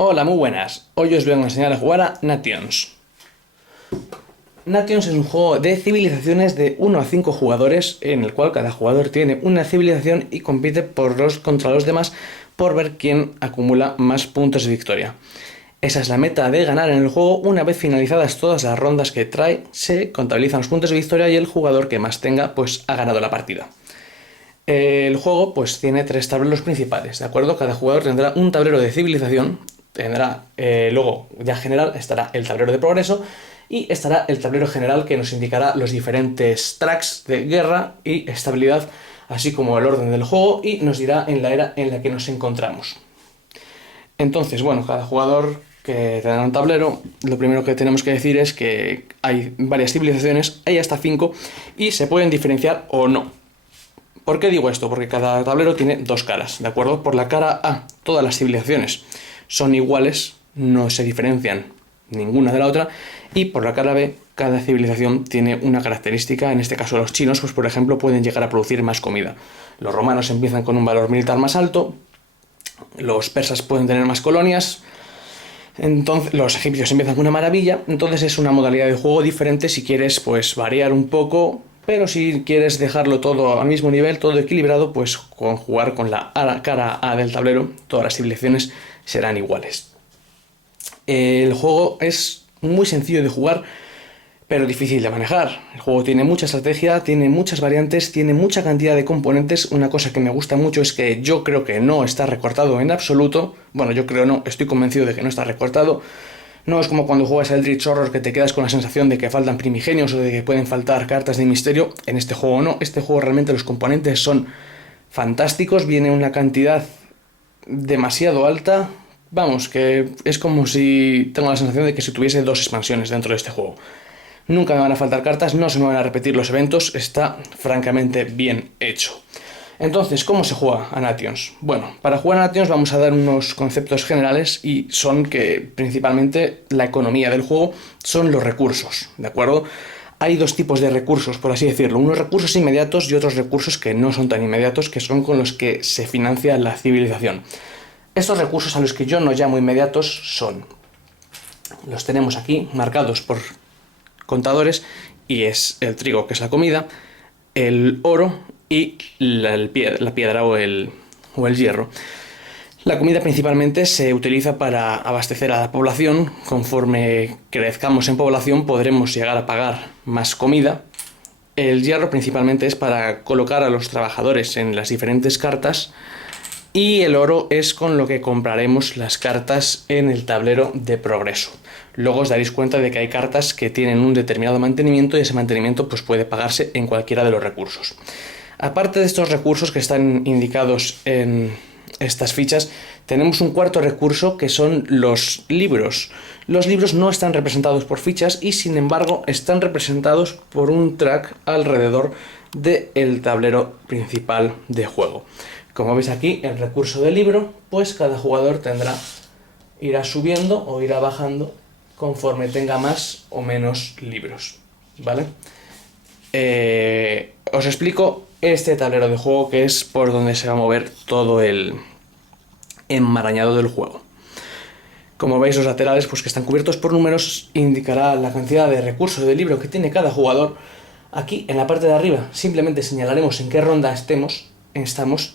Hola, muy buenas. Hoy os vengo a enseñar a jugar a Nations. Nations es un juego de civilizaciones de 1 a 5 jugadores en el cual cada jugador tiene una civilización y compite contra los demás por ver quién acumula más puntos de victoria. Esa es la meta de ganar en el juego. Una vez finalizadas todas las rondas que trae, se contabilizan los puntos de victoria y el jugador que más tenga pues ha ganado la partida. El juego pues tiene 3 tableros principales, ¿de acuerdo? Cada jugador tendrá un tablero de civilización, tendrá luego ya general, estará el tablero de progreso y estará el tablero general que nos indicará los diferentes tracks de guerra y estabilidad, así como el orden del juego y nos dirá en la era en la que nos encontramos. Entonces, bueno, cada jugador que te da un tablero, lo primero que tenemos que decir es que hay varias civilizaciones, hay hasta 5 y se pueden diferenciar o no. ¿Por qué digo esto? Porque cada tablero tiene 2 caras, ¿de acuerdo? Por la cara A, todas las civilizaciones son iguales, no se diferencian ninguna de la otra, y por la cara B, cada civilización tiene una característica. En este caso los chinos, pues por ejemplo, pueden llegar a producir más comida. Los romanos empiezan con un valor militar más alto, los persas pueden tener más colonias, entonces los egipcios empiezan con una maravilla. Entonces es una modalidad de juego diferente si quieres pues variar un poco. Pero si quieres dejarlo todo al mismo nivel, todo equilibrado, pues con jugar con la cara A del tablero, todas las civilizaciones serán iguales. El juego es muy sencillo de jugar, pero difícil de manejar. El juego tiene mucha estrategia, tiene muchas variantes, tiene mucha cantidad de componentes. Una cosa que me gusta mucho es que yo creo que no está recortado en absoluto. Bueno, yo creo no, estoy convencido de que no está recortado. No es como cuando juegas al Eldritch Horror que te quedas con la sensación de que faltan primigenios o de que pueden faltar cartas de misterio. En este juego no, este juego realmente los componentes son fantásticos, viene una cantidad demasiado alta. Vamos, que es como si tengo la sensación de que si tuviese 2 expansiones dentro de este juego. Nunca me van a faltar cartas, no se me van a repetir los eventos, está francamente bien hecho. Entonces, ¿cómo se juega a Nations? Bueno, para jugar a Nations vamos a dar unos conceptos generales y son que principalmente la economía del juego son los recursos, ¿de acuerdo? Hay 2 tipos de recursos, por así decirlo, unos recursos inmediatos y otros recursos que no son tan inmediatos, que son con los que se financia la civilización. Estos recursos a los que yo no llamo inmediatos son, los tenemos aquí marcados por contadores y es el trigo, que es la comida, el oro y la piedra o el hierro. La comida principalmente se utiliza para abastecer a la población. Conforme crezcamos en población podremos llegar a pagar más comida. El hierro principalmente es para colocar a los trabajadores en las diferentes cartas. Y el oro es con lo que compraremos las cartas en el tablero de progreso. Luego os daréis cuenta de que hay cartas que tienen un determinado mantenimiento y ese mantenimiento pues puede pagarse en cualquiera de los recursos. Aparte de estos recursos que están indicados en estas fichas, tenemos un cuarto recurso que son los libros. Los libros no están representados por fichas y sin embargo están representados por un track alrededor del tablero principal de juego. Como veis aquí, el recurso del libro, pues cada jugador irá subiendo o irá bajando conforme tenga más o menos libros, ¿vale? Os explico este tablero de juego, que es por donde se va a mover todo el enmarañado del juego. Como veis, los laterales pues que están cubiertos por números indicará la cantidad de recursos del libro que tiene cada jugador. Aquí en la parte de arriba simplemente señalaremos en qué ronda estamos.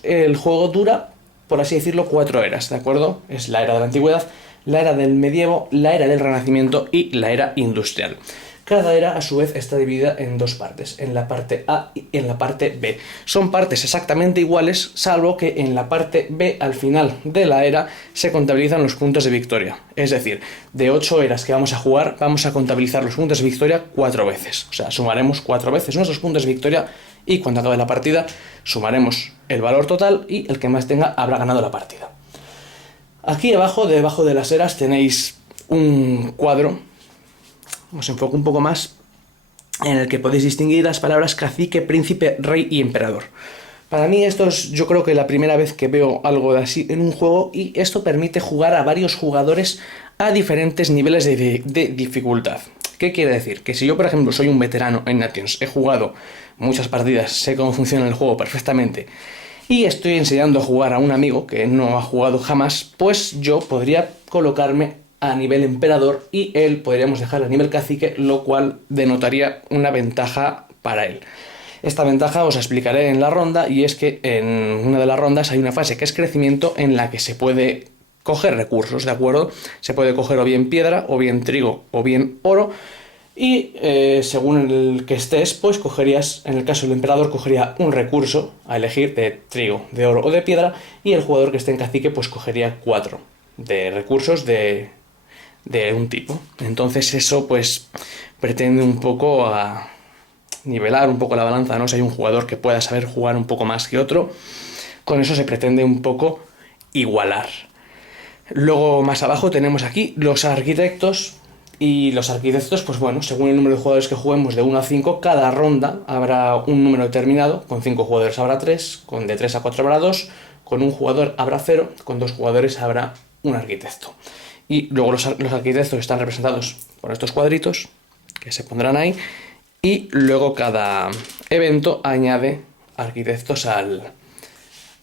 El juego dura, por así decirlo, 4 eras, ¿de acuerdo? Es la era de la antigüedad, la era del medievo, la era del renacimiento y la era industrial. Cada era, a su vez, está dividida en 2 partes, en la parte A y en la parte B. Son partes exactamente iguales, salvo que en la parte B, al final de la era, se contabilizan los puntos de victoria. Es decir, de 8 eras que vamos a jugar, vamos a contabilizar los puntos de victoria 4 veces. O sea, sumaremos 4 veces nuestros puntos de victoria y cuando acabe la partida, sumaremos el valor total y el que más tenga habrá ganado la partida. Aquí abajo, debajo de las eras, tenéis un cuadro. Os enfoco un poco más, en el que podéis distinguir las palabras cacique, príncipe, rey y emperador. Para mí esto es, yo creo que la primera vez que veo algo de así en un juego, y esto permite jugar a varios jugadores a diferentes niveles de dificultad. ¿Qué quiere decir? Que si yo, por ejemplo, soy un veterano en Nations, he jugado muchas partidas, sé cómo funciona el juego perfectamente, y estoy enseñando a jugar a un amigo que no ha jugado jamás, pues yo podría colocarme a nivel emperador y él podríamos dejar a nivel cacique, lo cual denotaría una ventaja para él. Esta ventaja os explicaré en la ronda, y es que en una de las rondas hay una fase que es crecimiento en la que se puede coger recursos, ¿de acuerdo? Se puede coger o bien piedra, o bien trigo, o bien oro, y según el que estés, pues cogerías, en el caso del emperador, cogería un recurso a elegir de trigo, de oro o de piedra, y el jugador que esté en cacique pues cogería 4 de recursos de un tipo. Entonces eso pues pretende un poco a nivelar un poco la balanza, ¿no? Si hay un jugador que pueda saber jugar un poco más que otro, con eso se pretende un poco igualar. Luego más abajo tenemos aquí los arquitectos, y los arquitectos, pues bueno, según el número de jugadores que juguemos de 1 a 5, cada ronda habrá un número determinado. Con 5 jugadores habrá 3, con de 3 a 4 habrá 2, con un jugador habrá 0, con 2 jugadores habrá un arquitecto. Y luego los arquitectos están representados por estos cuadritos que se pondrán ahí, y luego cada evento añade arquitectos al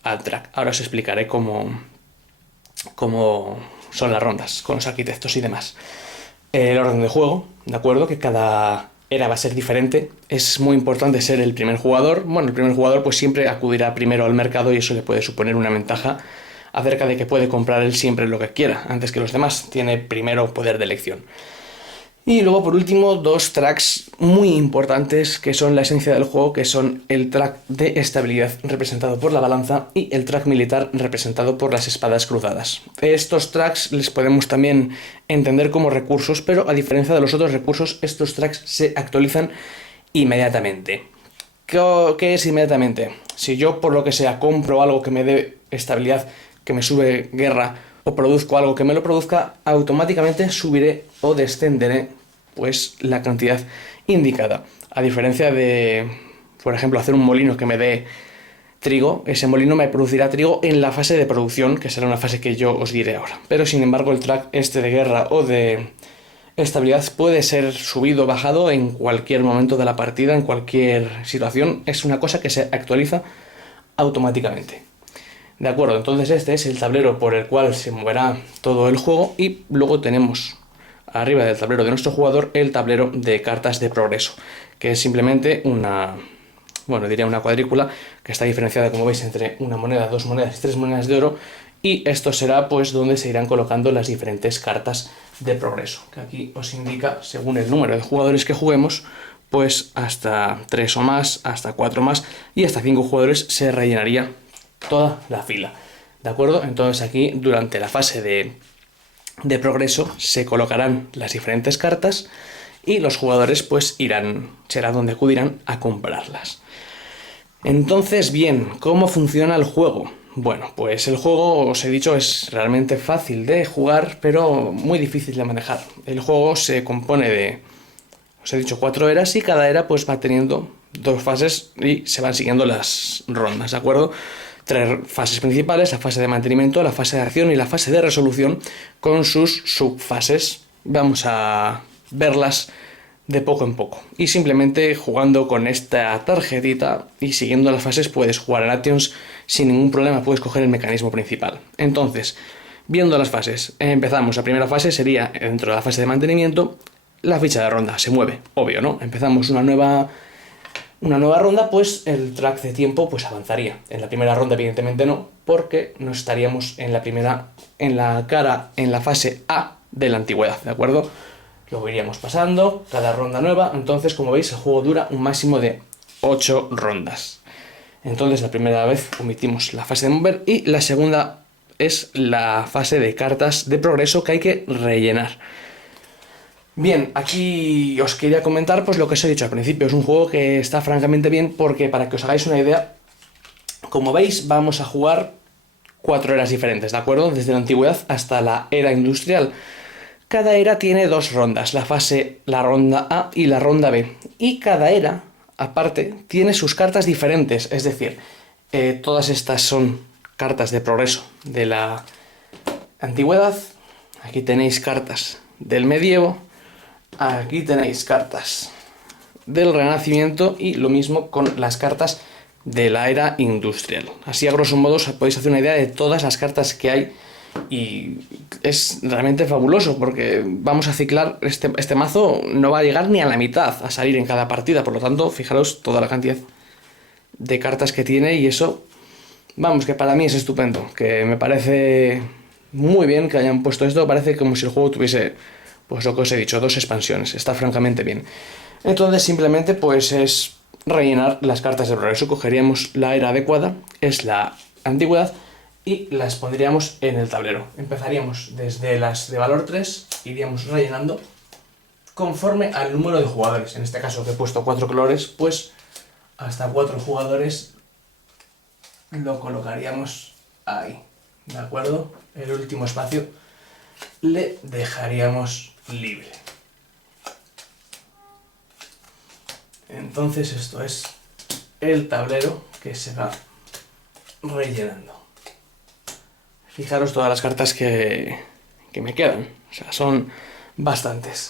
track. Ahora os explicaré cómo son las rondas con los arquitectos y demás. El orden de juego, ¿de acuerdo? Que cada era va a ser diferente. Es muy importante ser el primer jugador. Bueno, el primer jugador pues siempre acudirá primero al mercado, y eso le puede suponer una ventaja acerca de que puede comprar él siempre lo que quiera, antes que los demás. Tiene primero poder de elección. Y luego, por último, 2 tracks muy importantes que son la esencia del juego, que son el track de estabilidad representado por la balanza y el track militar representado por las espadas cruzadas. Estos tracks les podemos también entender como recursos, pero a diferencia de los otros recursos, estos tracks se actualizan inmediatamente. ¿Qué es inmediatamente? Si yo, por lo que sea, compro algo que me dé estabilidad, que me sube guerra, o produzco algo que me lo produzca, automáticamente subiré o descenderé pues la cantidad indicada. A diferencia de, por ejemplo, hacer un molino que me dé trigo, ese molino me producirá trigo en la fase de producción, que será una fase que yo os diré ahora. Pero sin embargo, el track este de guerra o de estabilidad puede ser subido o bajado en cualquier momento de la partida, en cualquier situación. Es una cosa que se actualiza automáticamente. De acuerdo, entonces este es el tablero por el cual se moverá todo el juego, y luego tenemos arriba del tablero de nuestro jugador el tablero de cartas de progreso, que es simplemente una cuadrícula que está diferenciada, como veis, entre una moneda, 2 monedas y 3 monedas de oro, y esto será pues donde se irán colocando las diferentes cartas de progreso, que aquí os indica, según el número de jugadores que juguemos, pues hasta 3 o más, hasta 4 más, y hasta 5 jugadores se rellenaría toda la fila. ¿De acuerdo? Entonces aquí, durante la fase de progreso, se colocarán las diferentes cartas, y los jugadores pues será donde acudirán a comprarlas. Entonces, bien, ¿cómo funciona el juego? Bueno, pues el juego, os he dicho, es realmente fácil de jugar, pero muy difícil de manejar. El juego se compone de, os he dicho, 4 eras, y cada era pues va teniendo 2 fases y se van siguiendo las rondas, ¿de acuerdo? 3 fases principales: la fase de mantenimiento, la fase de acción y la fase de resolución, con sus subfases. Vamos a verlas de poco en poco, y simplemente jugando con esta tarjetita y siguiendo las fases puedes jugar a Nations sin ningún problema, puedes coger el mecanismo principal. Entonces, viendo las fases, empezamos. La primera fase sería, dentro de la fase de mantenimiento, la ficha de ronda se mueve, obvio, ¿no? Empezamos una nueva ronda, pues el track de tiempo pues avanzaría. En la primera ronda evidentemente no, porque no estaríamos en la fase A de la antigüedad, ¿de acuerdo? Luego iríamos pasando cada ronda nueva. Entonces, como veis, el juego dura un máximo de 8 rondas. Entonces, la primera vez omitimos la fase de mover, y la segunda es la fase de cartas de progreso que hay que rellenar. Bien, aquí os quería comentar pues lo que os he dicho al principio. Es un juego que está francamente bien, porque, para que os hagáis una idea, como veis, vamos a jugar 4 eras diferentes, ¿de acuerdo? Desde la antigüedad hasta la era industrial. Cada era tiene 2 rondas, la ronda A y la ronda B. Y cada era, aparte, tiene sus cartas diferentes. Es decir, todas estas son cartas de progreso de la antigüedad. Aquí tenéis cartas del medievo. Aquí tenéis cartas del Renacimiento, y lo mismo con las cartas de la era industrial. Así, a grosso modo, os podéis hacer una idea de todas las cartas que hay Y es realmente fabuloso porque vamos a ciclar, este mazo no va a llegar ni a la mitad a salir en cada partida, por lo tanto, fijaros toda la cantidad de cartas que tiene y eso, vamos, que para mí es estupendo, que me parece muy bien que hayan puesto esto, parece como si el juego tuviese, pues lo que os he dicho, 2 expansiones, está francamente bien. Entonces simplemente pues es rellenar las cartas de progreso, cogeríamos la era adecuada, es la antigüedad, y las pondríamos en el tablero. Empezaríamos desde las de valor 3, iríamos rellenando conforme al número de jugadores. En este caso que he puesto 4 colores, pues hasta 4 jugadores lo colocaríamos ahí, ¿de acuerdo? El último espacio le dejaríamos libre. Entonces esto es el tablero que se va rellenando. Fijaros todas las cartas que me quedan, o sea, son bastantes.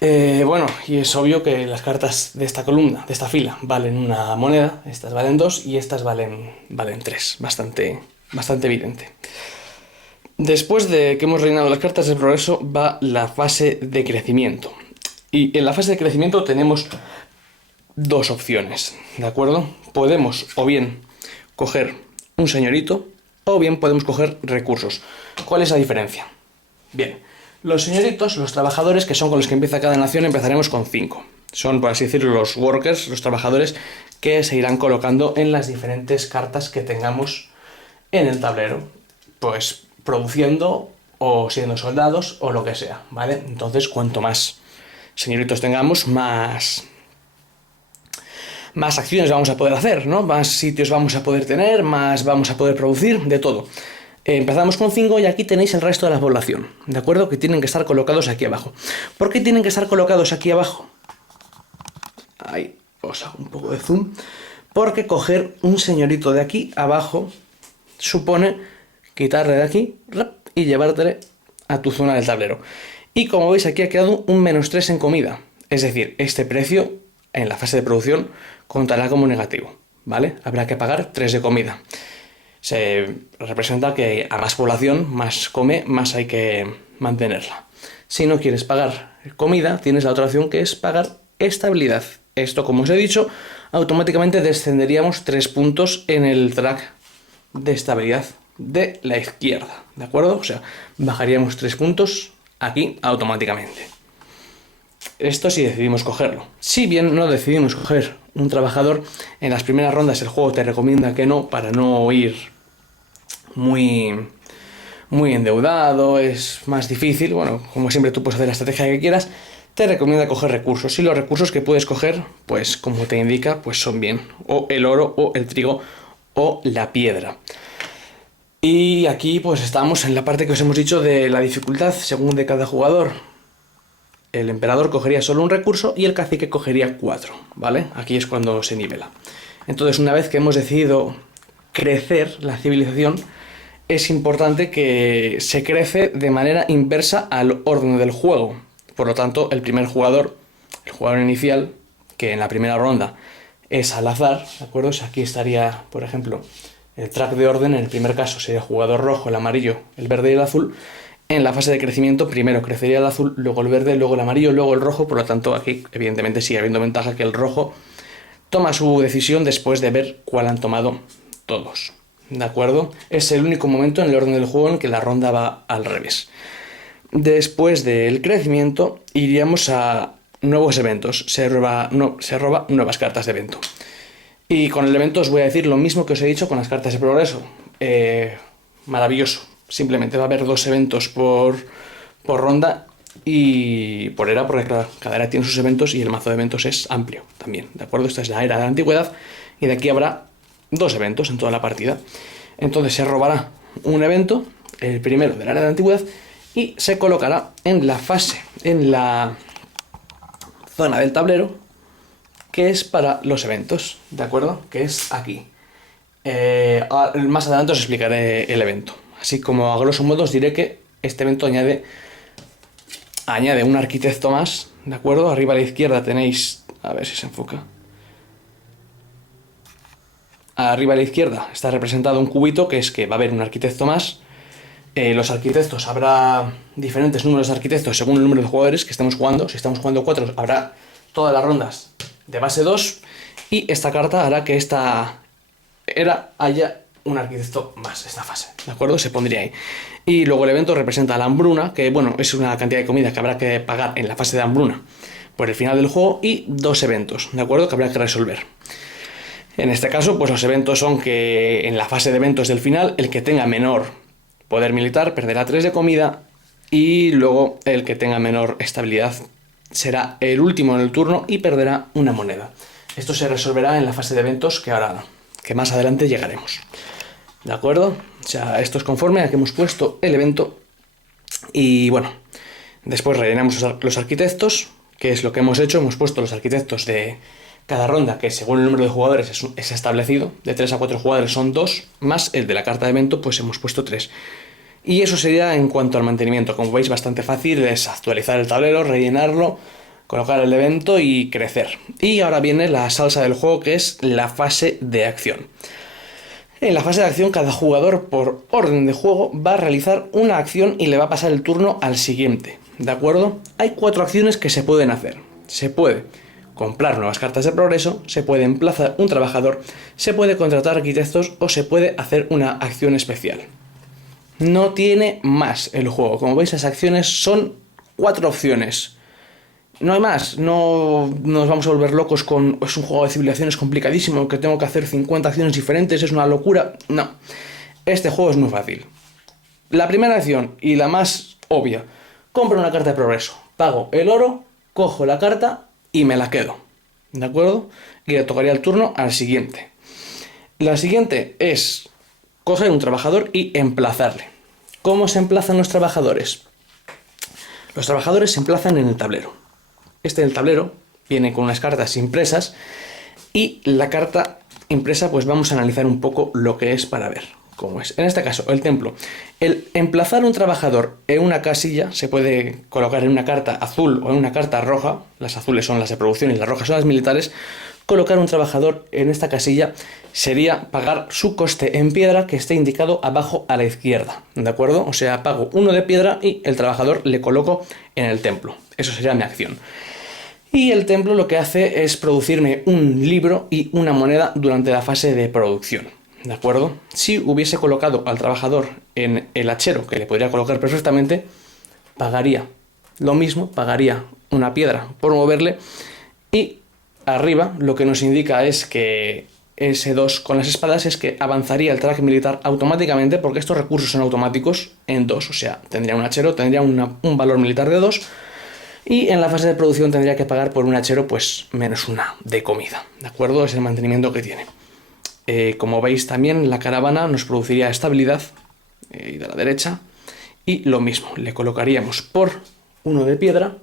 Bueno, y es obvio que las cartas de esta columna, de esta fila, valen una moneda, estas valen 2 y estas valen 3, bastante evidente. Después de que hemos rellenado las cartas de progreso va la fase de crecimiento. Y en la fase de crecimiento tenemos 2 opciones, ¿de acuerdo? Podemos o bien coger un señorito o bien podemos coger recursos. ¿Cuál es la diferencia? Bien, los señoritos, los trabajadores, que son con los que empieza cada nación, empezaremos con 5. Son, por así decirlo, los workers, los trabajadores que se irán colocando en las diferentes cartas que tengamos en el tablero. Pues produciendo o siendo soldados o lo que sea, ¿vale? Entonces, cuanto más señoritos tengamos, más acciones vamos a poder hacer, ¿no? Más sitios vamos a poder tener, más vamos a poder producir, de todo. Empezamos con 5 y aquí tenéis el resto de la población, ¿de acuerdo? Que tienen que estar colocados aquí abajo. ¿Por qué tienen que estar colocados aquí abajo? Ahí os hago un poco de zoom. Porque coger un señorito de aquí abajo supone quitarle de aquí y llevártele a tu zona del tablero. Y como veis aquí ha quedado un -3 en comida. Es decir, este precio en la fase de producción contará como negativo, ¿vale? Habrá que pagar 3 de comida. Se representa que a más población, más come, más hay que mantenerla. Si no quieres pagar comida, tienes la otra opción que es pagar estabilidad. Esto, como os he dicho, automáticamente descenderíamos 3 puntos en el track de estabilidad de la izquierda, ¿de acuerdo? O sea, bajaríamos 3 puntos aquí automáticamente. Esto si decidimos cogerlo. Si bien no decidimos coger un trabajador, en las primeras rondas el juego te recomienda que no, para no ir muy endeudado, es más difícil. Bueno, como siempre tú puedes hacer la estrategia que quieras, te recomienda coger recursos. Y los recursos que puedes coger, pues como te indica, pues son bien o el oro o el trigo o la piedra. Y aquí pues estamos en la parte que os hemos dicho de la dificultad según de cada jugador. El emperador cogería solo un recurso y el cacique cogería 4, ¿vale? Aquí es cuando se nivela. Entonces, una vez que hemos decidido crecer la civilización, es importante que se crece de manera inversa al orden del juego. Por lo tanto, el jugador inicial, que en la primera ronda es al azar, ¿de acuerdo? O sea, aquí estaría, por ejemplo, el track de orden, en el primer caso sería el jugador rojo, el amarillo, el verde y el azul. En la fase de crecimiento, primero crecería el azul, luego el verde, luego el amarillo, luego el rojo. Por lo tanto, aquí evidentemente sigue habiendo ventaja que el rojo toma su decisión después de ver cuál han tomado todos. ¿De acuerdo? Es el único momento en el orden del juego en que la ronda va al revés. Después del crecimiento, iríamos a nuevos eventos. Se roba nuevas cartas de evento. Y con el evento os voy a decir lo mismo que os he dicho con las cartas de progreso. Maravilloso. Simplemente va a haber 2 eventos por ronda y por era, porque cada era tiene sus eventos y el mazo de eventos es amplio también, ¿de acuerdo? Esta es la era de la antigüedad y de aquí habrá 2 eventos en toda la partida. Entonces se robará un evento, el primero de la era de la antigüedad, y se colocará en la zona del tablero que es para los eventos, ¿de acuerdo? Que es aquí. Más adelante os explicaré el evento. Así como a grosso modo os diré que este evento añade un arquitecto más, ¿de acuerdo? Arriba a la izquierda tenéis, a ver si se enfoca. Arriba a la izquierda está representado un cubito, que es que va a haber un arquitecto más. Los arquitectos, habrá diferentes números de arquitectos según el número de jugadores que estemos jugando. Si estamos jugando 4, habrá todas las rondas de base 2. Y esta carta hará que esta era haya un arquitecto más esta fase, ¿de acuerdo? Se pondría ahí. Y luego el evento representa la hambruna, que bueno, es una cantidad de comida que habrá que pagar en la fase de hambruna por el final del juego, y 2 eventos, ¿de acuerdo? Que habrá que resolver. En este caso, pues los eventos son que en la fase de eventos del final, el que tenga menor poder militar perderá 3 de comida, y luego el que tenga menor estabilidad será el último en el turno y perderá una moneda. Esto se resolverá en la fase de eventos que más adelante llegaremos. ¿De acuerdo? O sea, esto es conforme a que hemos puesto el evento. Y bueno, después rellenamos los arquitectos, que es lo que hemos hecho. Hemos puesto los arquitectos de cada ronda, que según el número de jugadores es establecido. De 3 a 4 jugadores son 2, más el de la carta de evento, pues hemos puesto 3. Y eso sería en cuanto al mantenimiento. Como veis, bastante fácil, es actualizar el tablero, rellenarlo, colocar el evento y crecer. Y ahora viene la salsa del juego, que es la fase de acción. En la fase de acción, cada jugador, por orden de juego, va a realizar una acción y le va a pasar el turno al siguiente, ¿de acuerdo? Hay 4 acciones que se pueden hacer. Se puede comprar nuevas cartas de progreso, se puede emplazar un trabajador, se puede contratar arquitectos o se puede hacer una acción especial. No tiene más el juego. Como veis, las acciones son 4 opciones. No hay más, no nos vamos a volver locos con es un juego de civilizaciones complicadísimo, que tengo que hacer 50 acciones diferentes, es una locura. No, este juego es muy fácil. La primera acción y la más obvia: compro una carta de progreso, pago el oro, cojo la carta y me la quedo, ¿de acuerdo? Y le tocaría el turno al siguiente. La siguiente es coger un trabajador y emplazarle. ¿Cómo se emplazan los trabajadores? Los trabajadores se emplazan en el tablero. Este del tablero viene con unas cartas impresas, y la carta impresa pues vamos a analizar un poco lo que es para ver cómo es. En este caso, el templo. El emplazar un trabajador en una casilla se puede colocar en una carta azul o en una carta roja. Las azules son las de producción y las rojas son las militares. Colocar un trabajador en esta casilla sería pagar su coste en piedra, que esté indicado abajo a la izquierda, ¿de acuerdo? O sea, pago 1 de piedra y el trabajador le coloco en el templo. Eso sería mi acción. Y el templo lo que hace es producirme un libro y una moneda durante la fase de producción, ¿de acuerdo? Si hubiese colocado al trabajador en el hachero, que le podría colocar perfectamente, pagaría lo mismo, pagaría una piedra por moverle, y arriba lo que nos indica es que ese 2 con las espadas es que avanzaría el track militar automáticamente, porque estos recursos son automáticos en 2, o sea, tendría un hachero, tendría un valor militar de 2, y en la fase de producción tendría que pagar por un hachero pues menos 1 de comida, ¿de acuerdo? Es el mantenimiento que tiene. Como veis, también la caravana nos produciría estabilidad, y de la derecha, y lo mismo, le colocaríamos por 1 de piedra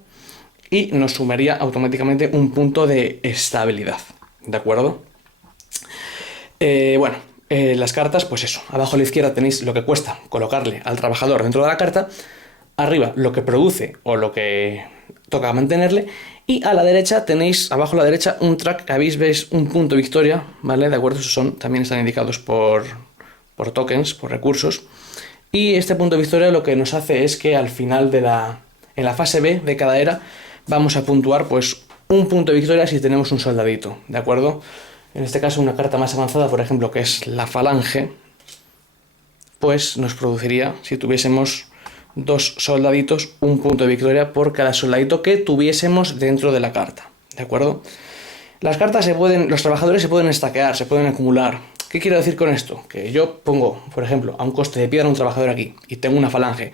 y nos sumaría automáticamente un punto de estabilidad, ¿de acuerdo? Las cartas, pues eso, abajo a la izquierda tenéis lo que cuesta colocarle al trabajador dentro de la carta, arriba lo que produce o lo que toca mantenerle, y a la derecha tenéis, abajo a la derecha, un track que veis un punto victoria, ¿vale? De acuerdo, esos también están indicados por tokens, por recursos, y este punto victoria lo que nos hace es que al final en la fase B de cada era vamos a puntuar pues un punto de victoria si tenemos un soldadito, ¿de acuerdo? En este caso, una carta más avanzada, por ejemplo, que es la falange, pues nos produciría, si tuviésemos 2 soldaditos, un punto de victoria por cada soldadito que tuviésemos dentro de la carta, ¿de acuerdo? Los trabajadores se pueden estaquear, se pueden acumular. ¿Qué quiero decir con esto? Que yo pongo, por ejemplo, a un coste de piedra un trabajador aquí y tengo una falange.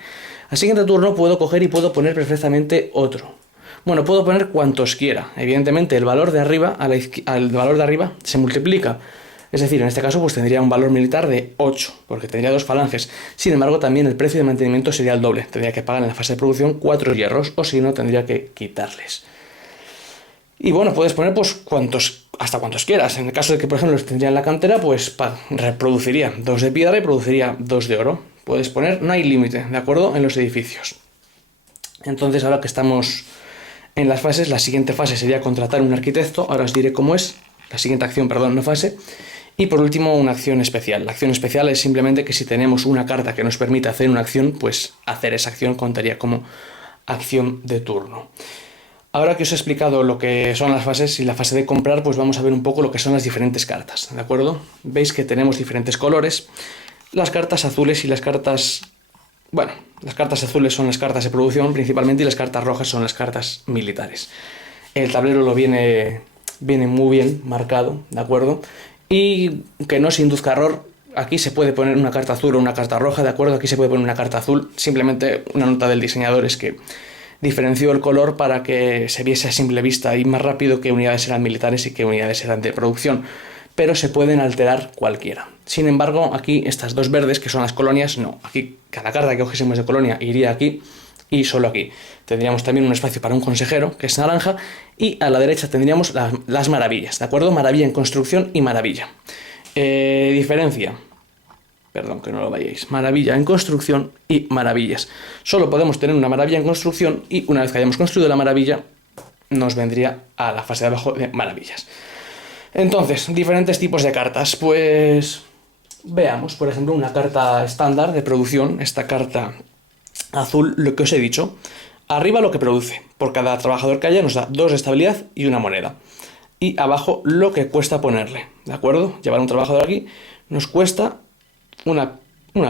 Al siguiente turno puedo coger y puedo poner perfectamente otro. Bueno, puedo poner cuantos quiera. Evidentemente, el valor de arriba al valor de arriba se multiplica. Es decir, en este caso pues tendría un valor militar de 8, porque tendría 2 falanges. Sin embargo, también el precio de mantenimiento sería el doble. Tendría que pagar en la fase de producción 4 hierros, o si no, tendría que quitarles. Y bueno, puedes poner pues hasta cuantos quieras. En el caso de que, por ejemplo, los tendría en la cantera, pues reproduciría 2 de piedra y produciría 2 de oro. Puedes poner, no hay límite, ¿de acuerdo? En los edificios. Entonces, ahora que estamos en las fases, la siguiente fase sería contratar un arquitecto. Ahora os diré cómo es. La siguiente acción, perdón, no fase. Y por último, una acción especial. La acción especial es simplemente que si tenemos una carta que nos permite hacer una acción, pues hacer esa acción contaría como acción de turno. Ahora que os he explicado lo que son las fases y la fase de comprar, pues vamos a ver un poco lo que son las diferentes cartas, ¿de acuerdo? Veis que tenemos diferentes colores. Las cartas azules y las cartas... Bueno, las cartas azules son las cartas de producción principalmente y las cartas rojas son las cartas militares. El tablero lo viene muy bien marcado, ¿de acuerdo? Y que no se induzca error, aquí se puede poner una carta azul o una carta roja, ¿de acuerdo? Aquí se puede poner una carta azul, simplemente una nota del diseñador es que diferenció el color para que se viese a simple vista y más rápido qué unidades eran militares y qué unidades eran de producción, pero se pueden alterar cualquiera. Sin embargo, aquí estas dos verdes, que son las colonias, no. Aquí cada carta que cogiésemos de colonia iría aquí y solo aquí. Tendríamos también un espacio para un consejero, que es naranja, y a la derecha tendríamos las maravillas, ¿de acuerdo? Maravilla en construcción y maravilla. Diferencia. Perdón, que no lo vayáis. Maravilla en construcción y maravillas. Solo podemos tener una maravilla en construcción y una vez que hayamos construido la maravilla, nos vendría a la fase de abajo de maravillas. Entonces, diferentes tipos de cartas. Pues veamos, por ejemplo, una carta estándar de producción. Esta carta azul, lo que os he dicho. Arriba lo que produce. Por cada trabajador que haya nos da 2 de estabilidad y una moneda. Y abajo lo que cuesta ponerle. ¿De acuerdo? Llevar un trabajador aquí nos cuesta una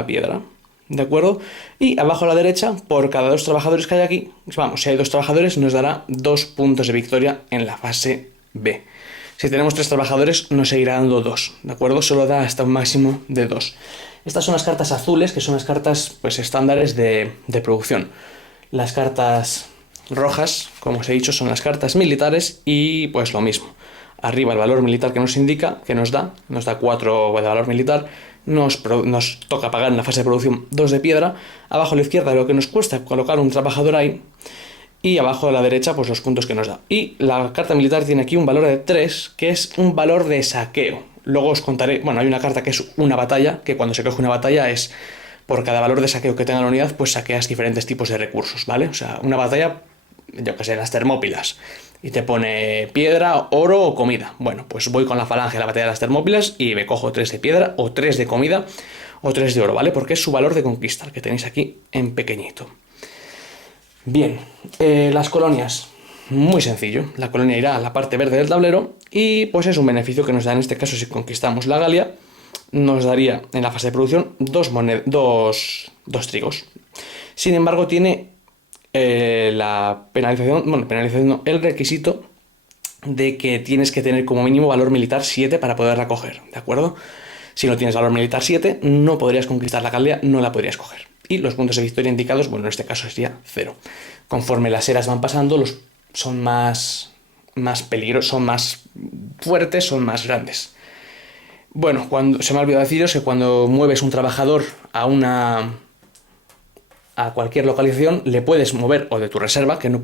piedra, ¿de acuerdo? Y abajo a la derecha, por cada 2 trabajadores que hay aquí, vamos, si hay 2 trabajadores nos dará 2 puntos de victoria en la fase B. Si tenemos 3 trabajadores nos seguirá dando 2, ¿de acuerdo? Solo da hasta un máximo de 2. Estas son las cartas azules, que son las cartas pues estándares de producción. Las cartas rojas, como os he dicho, son las cartas militares y pues lo mismo. Arriba el valor militar que nos indica, que nos da 4 de valor militar, nos toca pagar en la fase de producción 2 de piedra, abajo a la izquierda lo que nos cuesta colocar un trabajador ahí, y abajo a la derecha pues los puntos que nos da. Y la carta militar tiene aquí un valor de 3, que es un valor de saqueo. Luego os contaré, bueno, hay una carta que es una batalla, que cuando se coge una batalla es por cada valor de saqueo que tenga la unidad, pues saqueas diferentes tipos de recursos, ¿vale? O sea, una batalla, yo que sé, las Termópilas, y te pone piedra, oro o comida. Bueno, pues voy con la falange a la batalla de las Termópilas y me cojo 3 de piedra, o 3 de comida, o 3 de oro, ¿vale? Porque es su valor de conquista, el que tenéis aquí en pequeñito. Bien, las colonias, muy sencillo. La colonia irá a la parte verde del tablero y pues es un beneficio que nos da en este caso si conquistamos la Galia. Nos daría en la fase de producción 2 trigos. Sin embargo, tiene la penalización no, el requisito de que tienes que tener como mínimo valor militar 7 para poderla coger, ¿de acuerdo? Si no tienes valor militar 7, no podrías conquistar la Galia, no la podrías coger. Y los puntos de victoria indicados, bueno, en este caso sería 0. Conforme las eras van pasando, son más peligrosos, son más fuertes, son más grandes. Bueno, se me ha olvidado deciros que cuando mueves un trabajador a cualquier localización, le puedes mover o de tu reserva, que no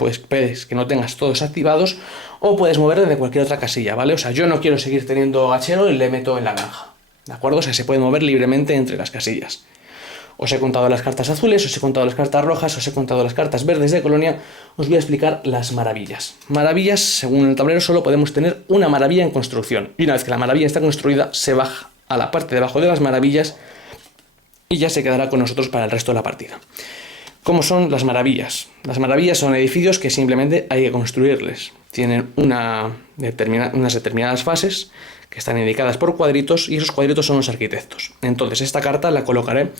tengas todos activados, o puedes mover desde cualquier otra casilla, ¿vale? O sea, yo no quiero seguir teniendo hachero y le meto en la granja, ¿de acuerdo? O sea, se puede mover libremente entre las casillas. Os he contado las cartas azules, os he contado las cartas rojas, os he contado las cartas verdes de colonia, os voy a explicar las maravillas. Maravillas, según el tablero, solo podemos tener una maravilla en construcción. Y una vez que la maravilla está construida, se baja a la parte de abajo de las maravillas y ya se quedará con nosotros para el resto de la partida. ¿Cómo son las maravillas? Las maravillas son edificios que simplemente hay que construirles. Tienen unas determinadas fases que están indicadas por cuadritos y esos cuadritos son los arquitectos. Entonces esta carta la colocaré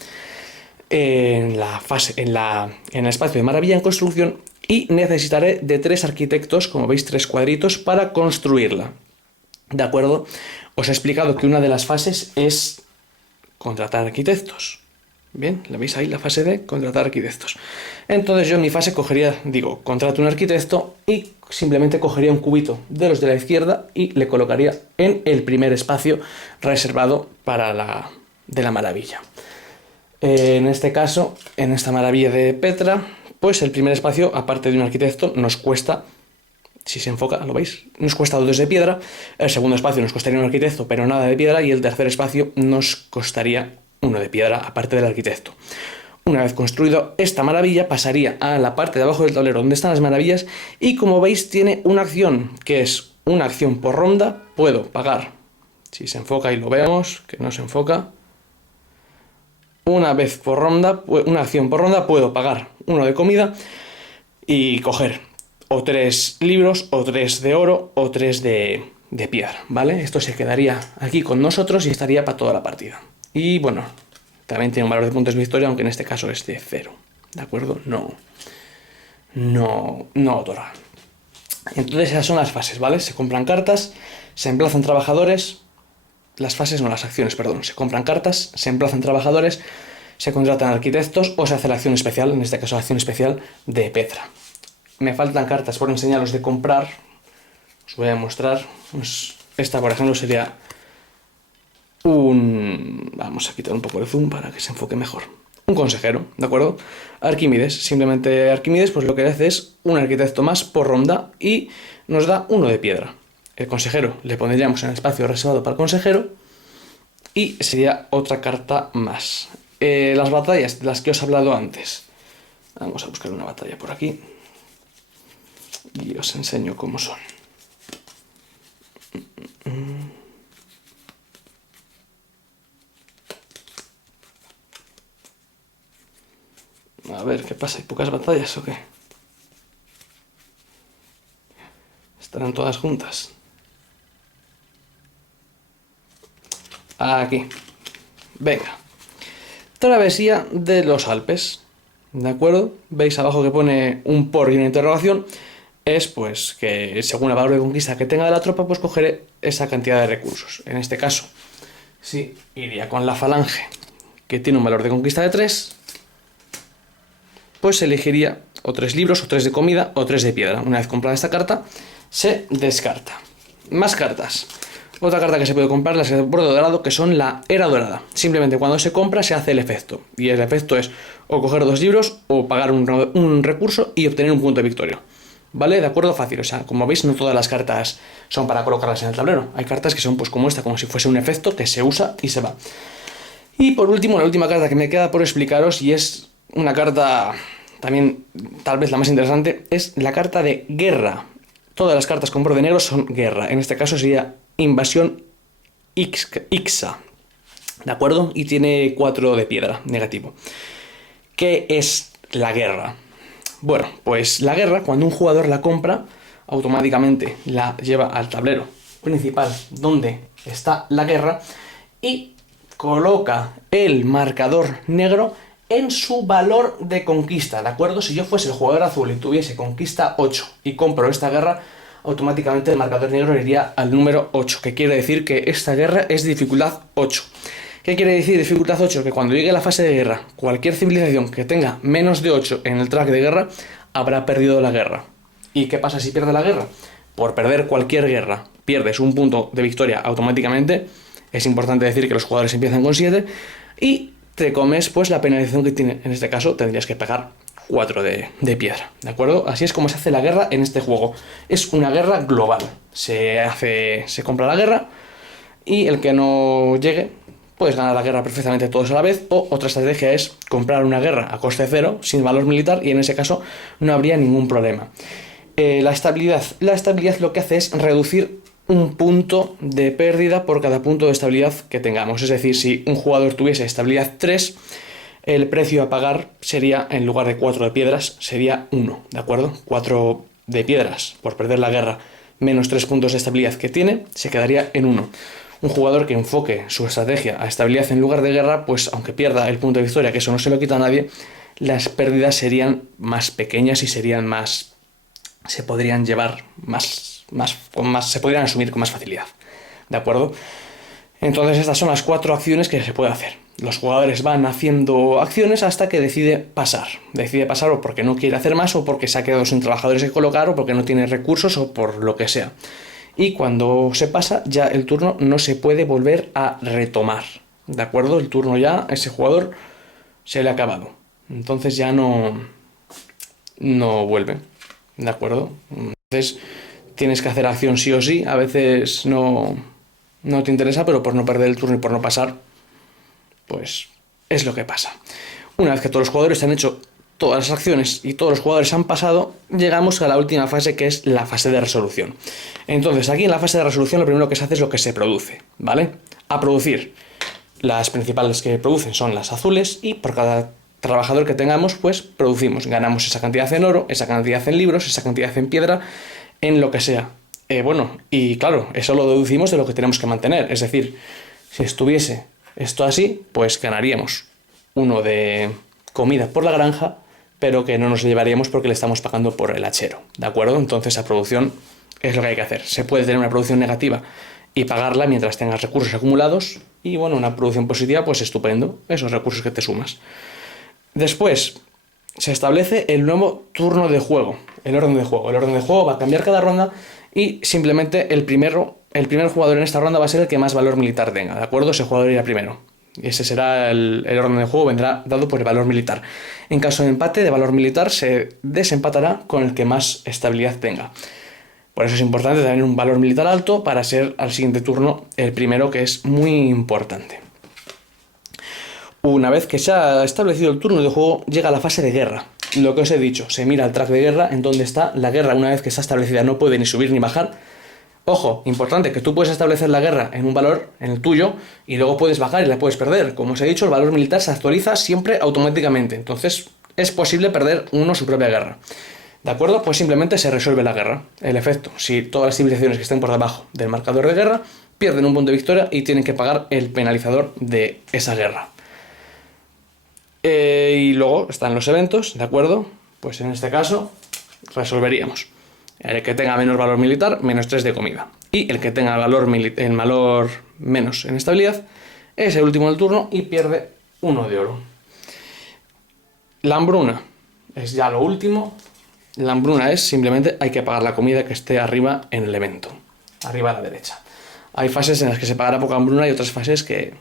en el espacio de maravilla en construcción y necesitaré de 3 arquitectos, como veis 3 cuadritos, para construirla. ¿De acuerdo? Os he explicado que una de las fases es contratar arquitectos. Bien, ¿la veis ahí? La fase de contratar arquitectos. Entonces yo en mi fase contrato un arquitecto y simplemente cogería un cubito de los de la izquierda y le colocaría en el primer espacio reservado para de la maravilla. En este caso, en esta maravilla de Petra, pues el primer espacio, aparte de un arquitecto, nos cuesta, si se enfoca, ¿lo veis? Nos cuesta 2 de piedra, el segundo espacio nos costaría un arquitecto, pero nada de piedra, y el tercer espacio nos costaría 1 de piedra, aparte del arquitecto. Una vez construido esta maravilla, pasaría a la parte de abajo del tablero donde están las maravillas, y como veis tiene una acción, que es una acción por ronda. Puedo pagar Si se enfoca y lo vemos, que no se enfoca. Una vez por ronda, una acción por ronda, puedo pagar uno de comida y coger o 3 libros, o 3 de oro, o 3 de piedra, ¿vale? Esto se quedaría aquí con nosotros y estaría para toda la partida. Y bueno, también tiene un valor de puntos de victoria, aunque en este caso es de 0, ¿de acuerdo? No otorga. Entonces esas son las fases, ¿vale? Se compran cartas, se emplazan trabajadores. Las fases, no, las acciones, perdón. Se compran cartas, se emplazan trabajadores, se contratan arquitectos o se hace la acción especial, en este caso la acción especial de Petra. Me faltan cartas por enseñaros de comprar. Os voy a mostrar. Pues esta, por ejemplo, sería vamos a quitar un poco de zoom para que se enfoque mejor. Un consejero, ¿de acuerdo? Arquímedes. Simplemente Arquímedes, pues lo que hace es un arquitecto más por ronda y nos da uno de piedra. El consejero le pondríamos en el espacio reservado para el consejero y sería otra carta más. Las batallas de las que os he hablado antes. Vamos a buscar una batalla por aquí y os enseño cómo son. A ver, ¿qué pasa? ¿Hay pocas batallas o qué? Estarán todas juntas. Aquí. Venga. Travesía de los Alpes. ¿De acuerdo? Veis abajo que pone un por y una interrogación. Es pues que según el valor de conquista que tenga de la tropa, pues cogeré esa cantidad de recursos. En este caso, sí, iría con la falange, que tiene un valor de conquista de 3. Pues elegiría o 3 libros, o 3 de comida, o 3 de piedra. Una vez comprada esta carta, se descarta. Más cartas. Otra carta que se puede comprar, las de borde dorado, que son la era dorada. Simplemente cuando se compra se hace el efecto. Y el efecto es o coger 2 libros, o pagar un recurso y obtener un punto de victoria. ¿Vale? De acuerdo, fácil. O sea, como veis, no todas las cartas son para colocarlas en el tablero. Hay cartas que son pues como esta, como si fuese un efecto que se usa y se va. Y por último, la última carta que me queda por explicaros, y es una carta también tal vez la más interesante, es la carta de guerra. Todas las cartas con borde negro son guerra. En este caso sería invasión Ixa. ¿De acuerdo? Y tiene 4 de piedra, negativo. ¿Qué es la guerra? Bueno, pues la guerra, cuando un jugador la compra, automáticamente la lleva al tablero principal donde está la guerra y coloca el marcador negro en su valor de conquista, ¿de acuerdo? Si yo fuese el jugador azul y tuviese conquista 8 y compro esta guerra, automáticamente el marcador negro iría al número 8, que quiere decir que esta guerra es dificultad 8. ¿Qué quiere decir dificultad 8? Que cuando llegue la fase de guerra, cualquier civilización que tenga menos de 8 en el track de guerra, habrá perdido la guerra. ¿Y qué pasa si pierde la guerra? Por perder cualquier guerra, pierdes un punto de victoria automáticamente. Es importante decir que los jugadores empiezan con 7 y te comes pues la penalización que tiene. En este caso tendrías que pagar 4 de piedra, ¿de acuerdo? Así es como se hace la guerra en este juego. Es una guerra global. Se compra la guerra y el que no llegue, puedes ganar la guerra perfectamente todos a la vez, o otra estrategia es comprar una guerra a coste 0, sin valor militar, y en ese caso no habría ningún problema. La estabilidad lo que hace es reducir un punto de pérdida por cada punto de estabilidad que tengamos. Es decir, si un jugador tuviese estabilidad 3, el precio a pagar sería, en lugar de 4 de piedras, sería 1, ¿de acuerdo? 4 de piedras por perder la guerra menos 3 puntos de estabilidad que tiene, se quedaría en 1. Un jugador que enfoque su estrategia a estabilidad en lugar de guerra, pues aunque pierda el punto de victoria, que eso no se lo quita a nadie, las pérdidas serían más pequeñas y serían más... se podrían llevar se podrían asumir con más facilidad. ¿De acuerdo? Entonces estas son las 4 acciones que se puede hacer. Los jugadores van haciendo acciones hasta que decide pasar. Decide pasar o porque no quiere hacer más, o porque se ha quedado sin trabajadores que colocar, o porque no tiene recursos, o por lo que sea. Y cuando se pasa, ya el turno no se puede volver a retomar. ¿De acuerdo? El turno ya, a ese jugador se le ha acabado. Entonces ya no vuelve. ¿De acuerdo? Entonces tienes que hacer acción sí o sí. A veces no te interesa, pero por no perder el turno y por no pasar, pues es lo que pasa. Una vez que todos los jugadores han hecho todas las acciones y todos los jugadores han pasado, llegamos a la última fase, que es la fase de resolución. Entonces, aquí en la fase de resolución lo primero que se hace es lo que se produce, ¿vale? A producir. Las principales que producen son las azules y por cada trabajador que tengamos, pues producimos. Ganamos esa cantidad en oro, esa cantidad en libros, esa cantidad en piedra, en lo que sea. Bueno, y claro, eso lo deducimos de lo que tenemos que mantener. Es decir, si estuviese esto así, pues ganaríamos uno de comida por la granja, pero que no nos llevaríamos porque le estamos pagando por el hachero, ¿de acuerdo? Entonces la producción es lo que hay que hacer. Se puede tener una producción negativa y pagarla mientras tengas recursos acumulados, y bueno, una producción positiva, pues estupendo, esos recursos que te sumas. Después se establece el nuevo turno de juego, el orden de juego. El orden de juego va a cambiar cada ronda y simplemente el primer jugador en esta ronda va a ser el que más valor militar tenga, ¿de acuerdo? Ese jugador irá primero. Ese será el orden de juego, vendrá dado por el valor militar. En caso de empate de valor militar, se desempatará con el que más estabilidad tenga. Por eso es importante tener un valor militar alto para ser al siguiente turno el primero, que es muy importante. Una vez que se ha establecido el turno de juego, llega la fase de guerra. Lo que os he dicho, se mira el track de guerra en donde está la guerra. Una vez que está establecida, no puede ni subir ni bajar. Ojo, importante, que tú puedes establecer la guerra en un valor, en el tuyo, y luego puedes bajar y la puedes perder. Como os he dicho, el valor militar se actualiza siempre automáticamente. Entonces, es posible perder uno su propia guerra. ¿De acuerdo? Pues simplemente se resuelve la guerra. El efecto, si todas las civilizaciones que estén por debajo del marcador de guerra pierden un punto de victoria y tienen que pagar el penalizador de esa guerra. Y luego están los eventos, ¿de acuerdo? Pues en este caso resolveríamos. El que tenga menos valor militar, menos 3 de comida. Y el que tenga el valor menos en estabilidad es el último del turno y pierde 1 de oro. La hambruna es ya lo último. La hambruna es simplemente hay que pagar la comida que esté arriba en el evento, arriba a la derecha. Hay fases en las que se pagará poca hambruna y otras fases que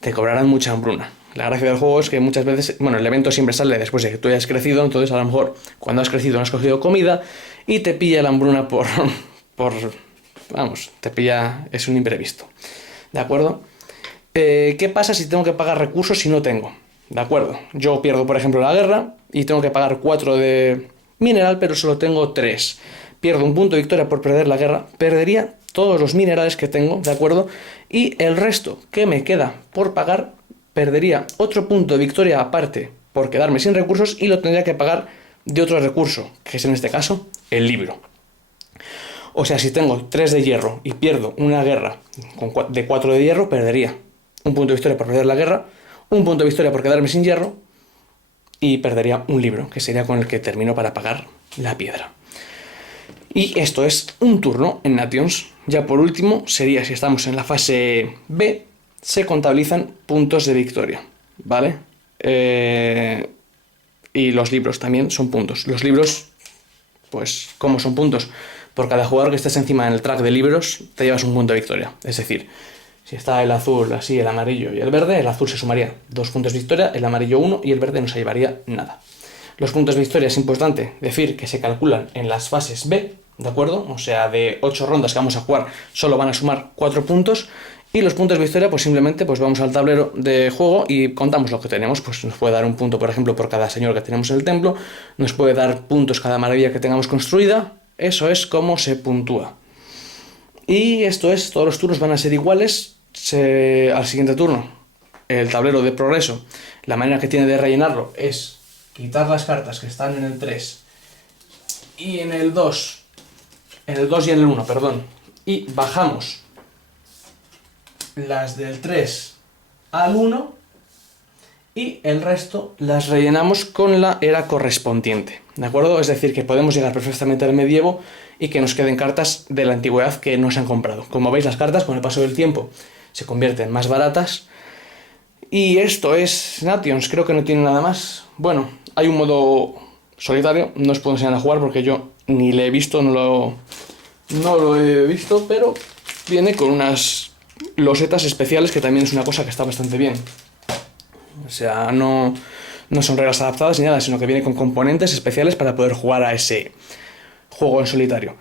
te cobrarán mucha hambruna. La gracia del juego es que muchas veces, bueno, el evento siempre sale después de que tú hayas crecido, entonces a lo mejor cuando has crecido no has cogido comida y te pilla la hambruna vamos, te pilla, es un imprevisto, ¿de acuerdo? ¿Qué pasa si tengo que pagar recursos si no tengo? ¿De acuerdo? Yo pierdo, por ejemplo, la guerra y tengo que pagar 4 de mineral, pero solo tengo 3. Pierdo un punto de victoria por perder la guerra, perdería todos los minerales que tengo, ¿de acuerdo? Y el resto que me queda por pagar, perdería otro punto de victoria aparte por quedarme sin recursos y lo tendría que pagar de otro recurso, que es en este caso el libro. O sea, si tengo 3 de hierro y pierdo una guerra de 4 de hierro, perdería un punto de victoria por perder la guerra, un punto de victoria por quedarme sin hierro y perdería un libro, que sería con el que termino para pagar la piedra. Y esto es un turno en Nations. Ya por último sería, si estamos en la fase B, se contabilizan puntos de victoria, ¿vale? Y los libros también son puntos. Los libros, pues, ¿cómo son puntos? Por cada jugador que estés encima en el track de libros, te llevas un punto de victoria. Es decir, si está el azul, así, el amarillo y el verde, el azul se sumaría 2 puntos de victoria, el amarillo 1 y el verde no se llevaría nada. Los puntos de victoria es importante decir que se calculan en las fases B, ¿de acuerdo? O sea, de 8 rondas que vamos a jugar, solo van a sumar 4 puntos. Y los puntos de victoria, pues simplemente pues vamos al tablero de juego y contamos lo que tenemos. Pues nos puede dar un punto, por ejemplo, por cada señor que tenemos en el templo. Nos puede dar puntos cada maravilla que tengamos construida. Eso es como se puntúa. Y esto es, todos los turnos van a ser iguales. Al siguiente turno, el tablero de progreso, la manera que tiene de rellenarlo es quitar las cartas que están en el 3 y en el 2, en el 2 y en el 1, perdón, y bajamos las del 3 al 1 y el resto las rellenamos con la era correspondiente, ¿de acuerdo? Es decir, que podemos llegar perfectamente al medievo y que nos queden cartas de la antigüedad que no se han comprado. Como veis, las cartas con el paso del tiempo se convierten más baratas. Y esto es Nations, creo que no tiene nada más. Bueno, hay un modo solitario, no os puedo enseñar a jugar porque yo ni le he visto, no lo he visto, pero viene con unas losetas especiales que también es una cosa que está bastante bien. O sea, no son reglas adaptadas ni nada, sino que viene con componentes especiales para poder jugar a ese juego en solitario.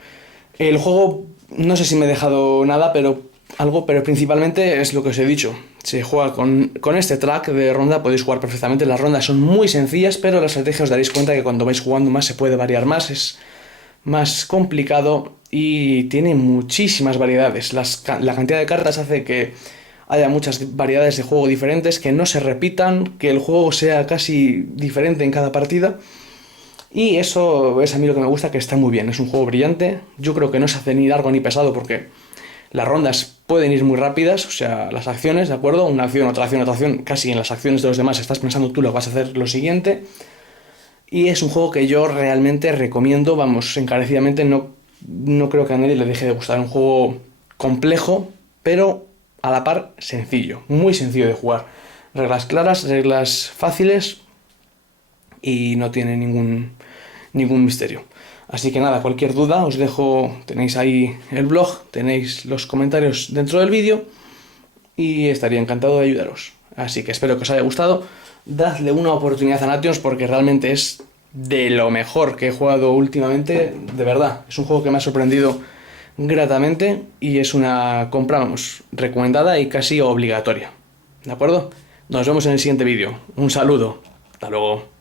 El juego, no sé si me he dejado nada, pero algo, pero principalmente es lo que os he dicho. Se juega con este track de ronda, podéis jugar perfectamente. Las rondas son muy sencillas, pero la estrategia os daréis cuenta que cuando vais jugando más se puede variar más, es más complicado y tiene muchísimas variedades. La cantidad de cartas hace que haya muchas variedades de juego diferentes, que no se repitan, que el juego sea casi diferente en cada partida. Y eso es a mí lo que me gusta, que está muy bien. Es un juego brillante. Yo creo que no se hace ni largo ni pesado porque las rondas pueden ir muy rápidas, o sea, las acciones, ¿de acuerdo? Una acción, otra acción, casi en las acciones de los demás estás pensando tú lo que vas a hacer lo siguiente. Y es un juego que yo realmente recomiendo, vamos, encarecidamente, no creo que a nadie le deje de gustar. Un juego complejo, pero a la par sencillo, muy sencillo de jugar. Reglas claras, reglas fáciles y no tiene ningún misterio. Así que nada, cualquier duda os dejo, tenéis ahí el blog, tenéis los comentarios dentro del vídeo y estaría encantado de ayudaros. Así que espero que os haya gustado. Dadle una oportunidad a Nations porque realmente es de lo mejor que he jugado últimamente, de verdad. Es un juego que me ha sorprendido gratamente y es una compra, vamos, recomendada y casi obligatoria. ¿De acuerdo? Nos vemos en el siguiente vídeo. Un saludo. Hasta luego.